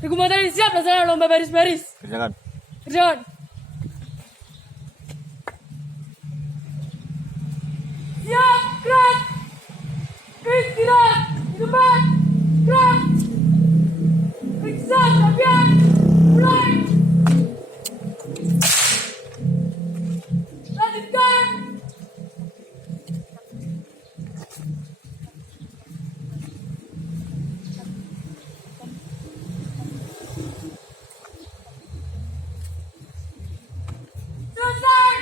Regu materi siap laksanakan lomba baris-baris. Kerjakan. Kerjakan. Siap, gerak. Istirahat di tempat. Gerak. Periksa latihan. Mulai. Lanjutkan. Selesai.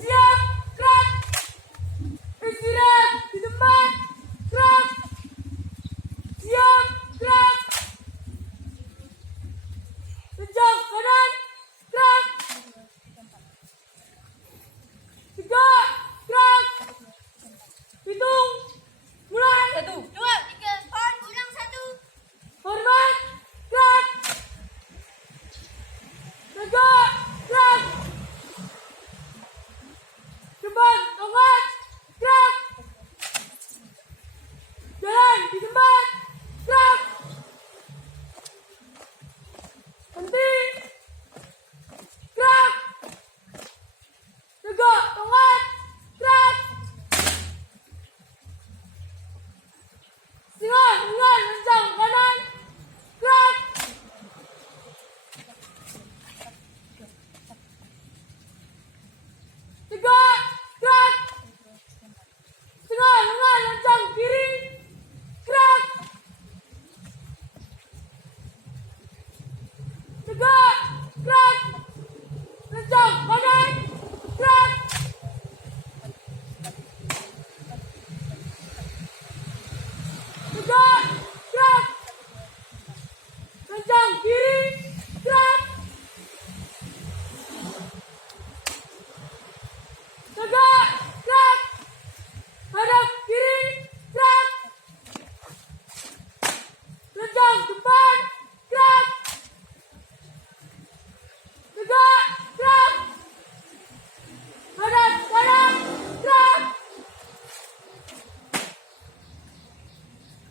Siap, gerak. Istirahat di tempat. Gerak. Siap, gerak. Sejauh kanan. Gerak. 3, gerak. Hitung. Mulai. 1, 2, 3, on, ulang 1. Hormat. Gerak. Tegak. Gerak. Cepat. Tongkat. Gerak. Jalan di tempat. Gerak. Henti. Gerak. Tegak. Tongkat. Gerak. Singa. Dengan lencang kanan. Gerak. Tegak. Gerak. Singa. Dengan lencang kiri. Gerak. Tegak. Gerak. Lencang kanan. Gerak. Tegak. Gerak. Lencang kiri. Gerak. Tegak. Gerak. Hadap kiri. Gerak. Lencang depan. Gerak. Tegak. Gerak. Hadap kanan. Gerak.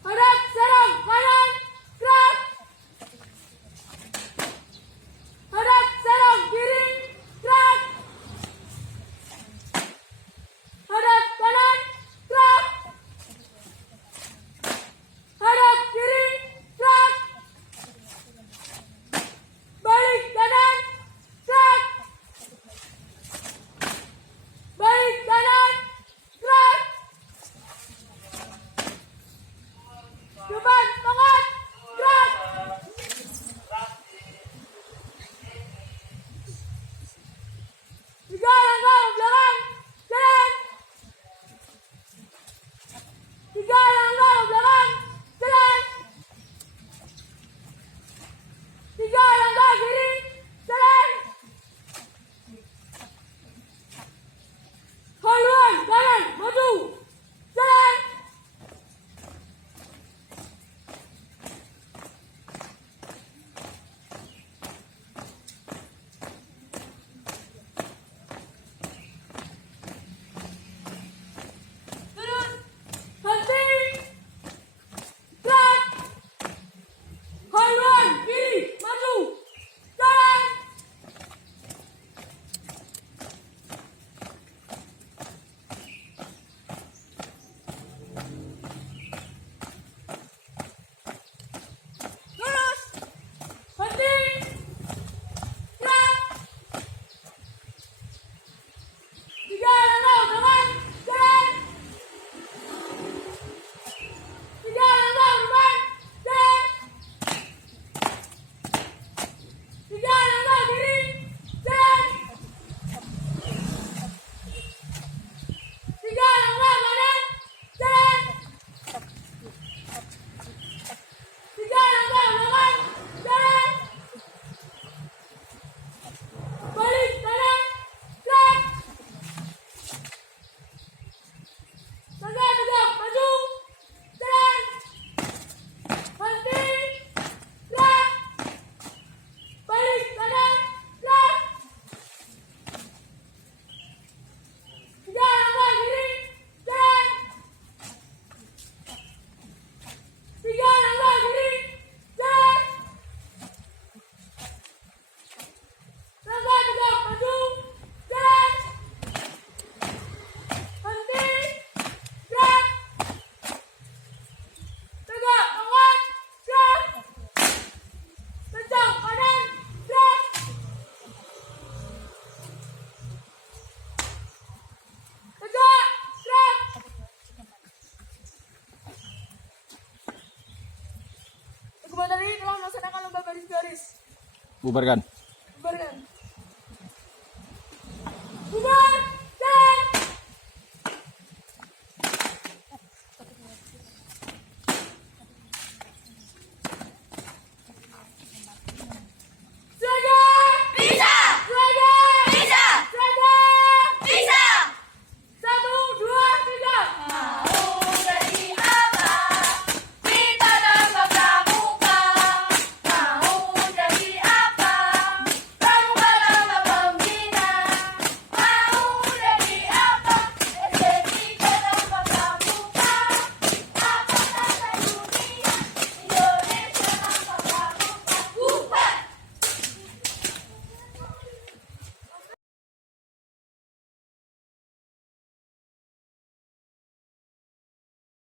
Hadap serang kanan. Gerak. Hadap serang kiri. Gerak. Hadap kanan. Gerak. Hadap kiri. Gerak. Balik kanan. Gerak. Balik kanan. Gerak. Depan tongkat. Gerak. Tiga langkah belakang. Jalan. 3 langkah belakang. Jalan. 3 langkah kiri. Jalan. Haluan kanan. Maju. Jalan. Turun. Henti. garis-garis. Bubarkan. Bubarkan. Bubar.